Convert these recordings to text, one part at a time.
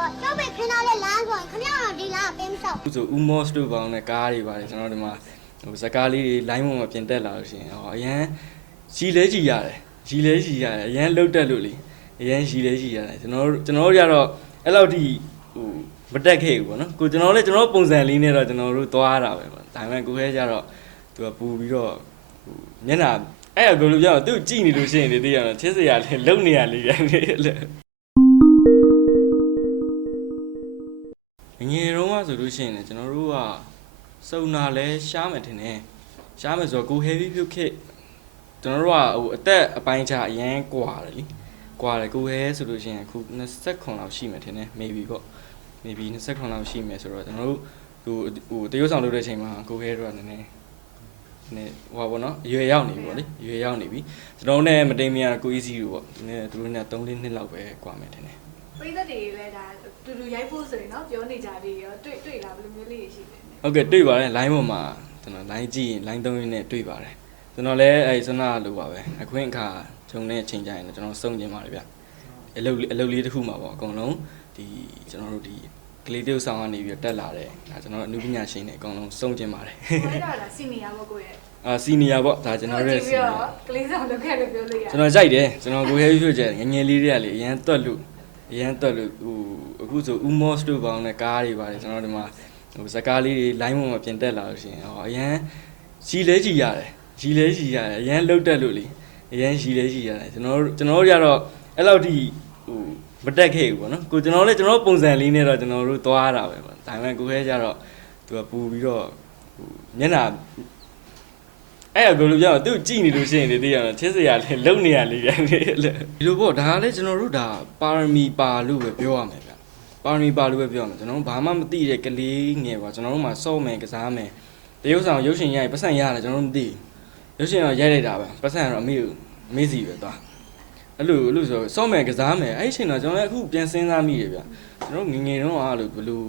ပေါ့ကျောက်ပဲခင်းထားတဲ့လမ်းဆိုရင်ခမရတော့ဒီလမ်းကပေးမဆောက်အခုဆို Umos တို့ပေါင်းနဲ့ကားတွေပါတယ်ကျွန်တော်ဒီမှာဟိုဇကားလေးတွေ line ပေါ်မှာပြင်တက်လာလို့ရှိရင်ဟောအရန်ကြီးလဲကြီးရတယ်ကြီးလဲကြီးရတယ်အရန်လှုပ်တက်လို့လေအရန်ကြီးလဲကြီးရတယ်ကျွန်တော်တို့ကျွန်တော်တို့ကြတော့အဲ့လောက်ထိဟိုမတက်ခဲ့ဘူးပေါ့နော်ကိုကျွန်တော်လည်းကျွန်တော်ပုံစံလေးနဲ့တော့ကျွန်တော်တို့သွားတာပဲပေါ့ဒါပေမဲ့ကိုခဲကြတော့သူကပူပြီးတော့ဟိုမျက်နှာအဲ့ဒါဘယ်လိုပြောလဲသူကြည့်နေလို့ရှိရင်လေသိရတော့ချစ်စရာလေးလုံနေရလေးရတယ်လေ ငယ်တုန်းကဆိုလို့ရှိရင်လည်းကျွန်တော်တို့ကစုံနာလဲရှားမယ်ထင်တယ်ရှားမယ်ဆိုတော့ကို heavy ပြုတ်ခစ်ကျွန်တော်တို့ကဟိုအသက်အပိုင်းခြားအရန်ကွာတယ်လीကွာတယ်ကို heavy ဆိုလို့ရှိရင်အခု29လောက်ရှိမယ်ထင်တယ် maybe ပေါ့ maybe 29လောက်ရှိမယ်ဆိုတော့ကျွန်တော်တို့ဟိုဟိုတရုတ်ဆောင်လုပ်တဲ့အချိန်မှာကို heavy တို့ကနည်းနည်းနည်းဟိုပါဘောနော်အရွယ်ရောက်နေပြီပေါ့လေအရွယ်ရောက်နေပြီကျွန်တော်တို့နဲ့မတိမ်မရကို easy တို့ပေါ့ဒီနေ့သူတို့နဲ့3လေးနှစ်လောက်ပဲကွာမယ်ထင်တယ်ပရိသတ်တွေလည်းဒါ တူတူရိုက်ဖို့ဆိုရင်တော့ပြောနေကြလေးရောတွေ့တွေ့လာဘယ်လိုမျိုးလေးရှိလဲဟုတ်ကဲ့တွေ့ပါတယ် line ပေါ်မှာကျွန်တော် line ကြည့်ရင် line သုံးရင်းနဲ့တွေ့ပါတယ်ကျွန်တော်လည်းအဲဆွမ်းနာလိုပါပဲအခွင့်အခါဂျုံတဲ့အချိန်ကြရင်လည်းကျွန်တော်စုံကျင်ပါတယ်ဗျအလုပ်အလုပ်လေးတစ်ခုမှာပေါ့အကုန်လုံးဒီကျွန်တော်တို့ဒီကလေးတယောက်ဆောင်ကနေပြီးတော့တက်လာတယ်ဒါကျွန်တော်တို့အနုပညာရှင်တွေအကုန်လုံးစုံကျင်ပါတယ်ကိုယ်ကတော့ဒါစီနီယာပေါ့ကိုယ့်ရဲ့အာစီနီယာပေါ့ဒါကျွန်တော်တို့ရဲ့စီနီယာကလေးဆောင်လုပ်ခဲ့လို့ပြောလို့ရတယ်ကျွန်တော်ကြိုက်တယ်ကျွန်တော်ကိုဟဲပြီးဖြစ်ကြငယ်ငယ်လေးတွေကလေအရန်တွက်လို့ အရန်တွက်လို့ဟိုအခုဆို Umos တို့ပေါင်းနဲ့ကားတွေပါတယ်ကျွန်တော်ဒီမှာဟိုဇကားလေးတွေ line ပေါ်မှာပြင်တက်လာလို့ရှိရင်ဟောအရန်ကြီးလဲကြီးရတယ်ကြီးလဲကြီးရတယ်အရန်လှုပ်တက်လို့လေအရန်ကြီးလဲကြီးရတယ်ကျွန်တော်တို့ကျွန်တော်တို့ကြတော့အဲ့လောက်ထိဟိုမတက်ခဲ့ဘူးပေါ့နော်ကိုကျွန်တော်လည်းကျွန်တော်ပုံစံလေးနဲ့တော့ကျွန်တော်တို့သွားတာပဲပေါ့ဒါပေမဲ့ကိုခဲကြတော့သူကပူပြီးတော့ဟိုမျက်နှာ အဲ့ဒါဘယ်လိုပြောလဲသူကြည့်နေလို့ရှိရင်လေသိရတော့ချစ်စရာလေးလုံနေရလေးရတယ်လေဒီလိုပေါ့ဒါကလည်းကျွန်တော်တို့ဒါပါရမီပါလို့ပဲပြောရမယ်ဗျပါရမီပါလို့ပဲပြောရမယ်ကျွန်တော်တို့ဘာမှမသိတဲ့ကလေးငယ်ပါကျွန်တော်တို့မှစော့မယ်ကစားမယ်တရုပ်ဆောင်ရုပ်ရှင်ရိုက်ပတ်စံရတယ်ကျွန်တော်တို့မသိရုပ်ရှင်တော့ရိုက်လိုက်တာပဲပတ်စံတော့အမေကိုအမေစီပဲသွားအဲ့လိုအဲ့လိုဆိုစော့မယ်ကစားမယ်အဲ့ဒီအချိန်တော့ကျွန်တော်လည်းအခုပြန်စဉ်းစားမိတယ်ဗျကျွန်တော်ငယ်ငယ်တုန်းကအဲ့လိုဘယ်လို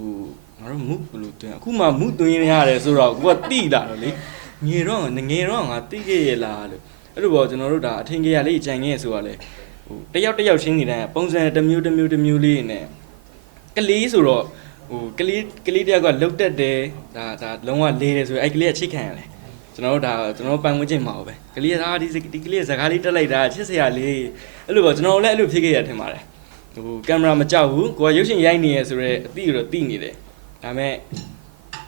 ငါတို့မုဘယ်လိုတွင်အခုမှမုတွင်ရတယ်ဆိုတော့ကိုကတိလာတော့လေ ငယ်တော့ငယ်တော့ငါတိခဲ့ရလားလို့အဲ့လိုပေါ့ကျွန်တော်တို့ဒါအထင်ကြီးရလေးကြံခဲ့ဆိုတာလေဟိုတယောက်တယောက်ချင်းနေတိုင်းပုံစံတစ်မျိုးတစ်မျိုးတစ်မျိုးလေးနဲ့ကလေးဆိုတော့ဟိုကလေးကလေးတယောက်ကလှုပ်တက်တယ်ဒါဒါလုံးဝလေးတယ်ဆိုရင်အဲ့ကလေးကချိတ်ခံရတယ်ကျွန်တော်တို့ဒါကျွန်တော်ပတ်ဝန်းကျင်မှာပဲကလေးကဒါဒီဒီကလေးကစကားလေးတက်လိုက်တာချစ်စရာလေးအဲ့လိုပေါ့ကျွန်တော်လည်းအဲ့လိုဖြစ်ခဲ့ရထင်ပါတယ်ဟိုကင်မရာမကြောက်ဘူးကိုကရုပ်ရှင်ရိုက်နေရဆိုတော့အတိတော့တိနေတယ်ဒါပေမဲ့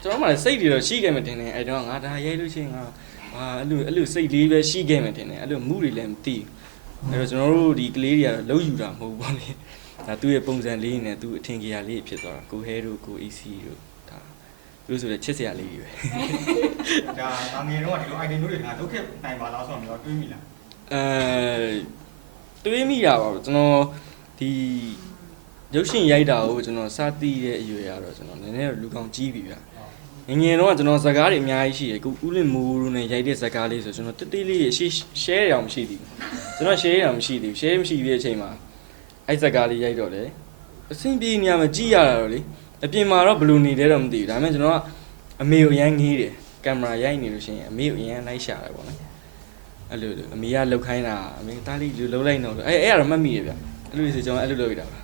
ကျွန်တော်မှလည်းစိတ်တွေတော့ရှိခဲ့မှတင်တယ်အဲ့တော့ငါဒါရိုက်လို့ရှိရင်ငါဟာအဲ့လိုအဲ့လိုစိတ်လေးပဲရှိခဲ့မှတင်တယ်အဲ့လိုမှုတွေလည်းမသိဘူးအဲ့တော့ကျွန်တော်တို့ဒီကလေးတွေကတော့လုံးယူတာမဟုတ်ဘူးပေါ့လေဒါသူ့ရဲ့ပုံစံလေးနဲ့သူ့အထင်ကြီးရလေးဖြစ်သွားတာကိုဟဲတို့ကို AC တို့ဒါသူတို့ဆိုတဲ့ချစ်စရာလေးတွေပဲဒါငါငယ်တော့ဒီလို item မျိုးတွေငါလုပ်ခဲ့နိုင်ပါလားဆိုတော့တွေးမိလားအဲတွေးမိတာပါကျွန်တော်ဒီရုပ်ရှင်ရိုက်တာကိုကျွန်တော်စသိတဲ့အရွယ်ကတော့ကျွန်တော်နည်းနည်းတော့လူကောင်ကြီးပြီဗျာ ငယ်ငယ်တော့ကျွန်တော်ဇကားတွေအများကြီးရှိတယ်အခုဥလင်မူရူနဲ့ရိုက်တဲ့ဇကားလေးဆိုကျွန်တော်တိတိလေးရှေ့ share ရအောင်မရှိသေးဘူးကျွန်တော် share ရအောင်မရှိသေးဘူး share မရှိသေးတဲ့အချိန်မှာအဲ့ဇကားလေးရိုက်တော့လေအဆင်ပြေနေရမှာကြည့်ရတာတော့လေအပြင်မှာတော့ဘယ်လိုနေလဲတော့မသိဘူးဒါပေမဲ့ကျွန်တော်ကအမေကိုအရန်ငေးတယ်ကင်မရာရိုက်နေလို့ရှိရင်အမေကိုအရန်လိုက်ရှာတယ်ပေါ့နော်အဲ့လိုလိုအမေကလှုပ်ခိုင်းတာအမေတားလေးလူလှုပ်လိုက်တော့အဲ့အဲ့အဲ့ကတော့မှတ်မိတယ်ဗျအဲ့လိုဆိုကျွန်တော်အဲ့လိုလုပ်ရတာပါ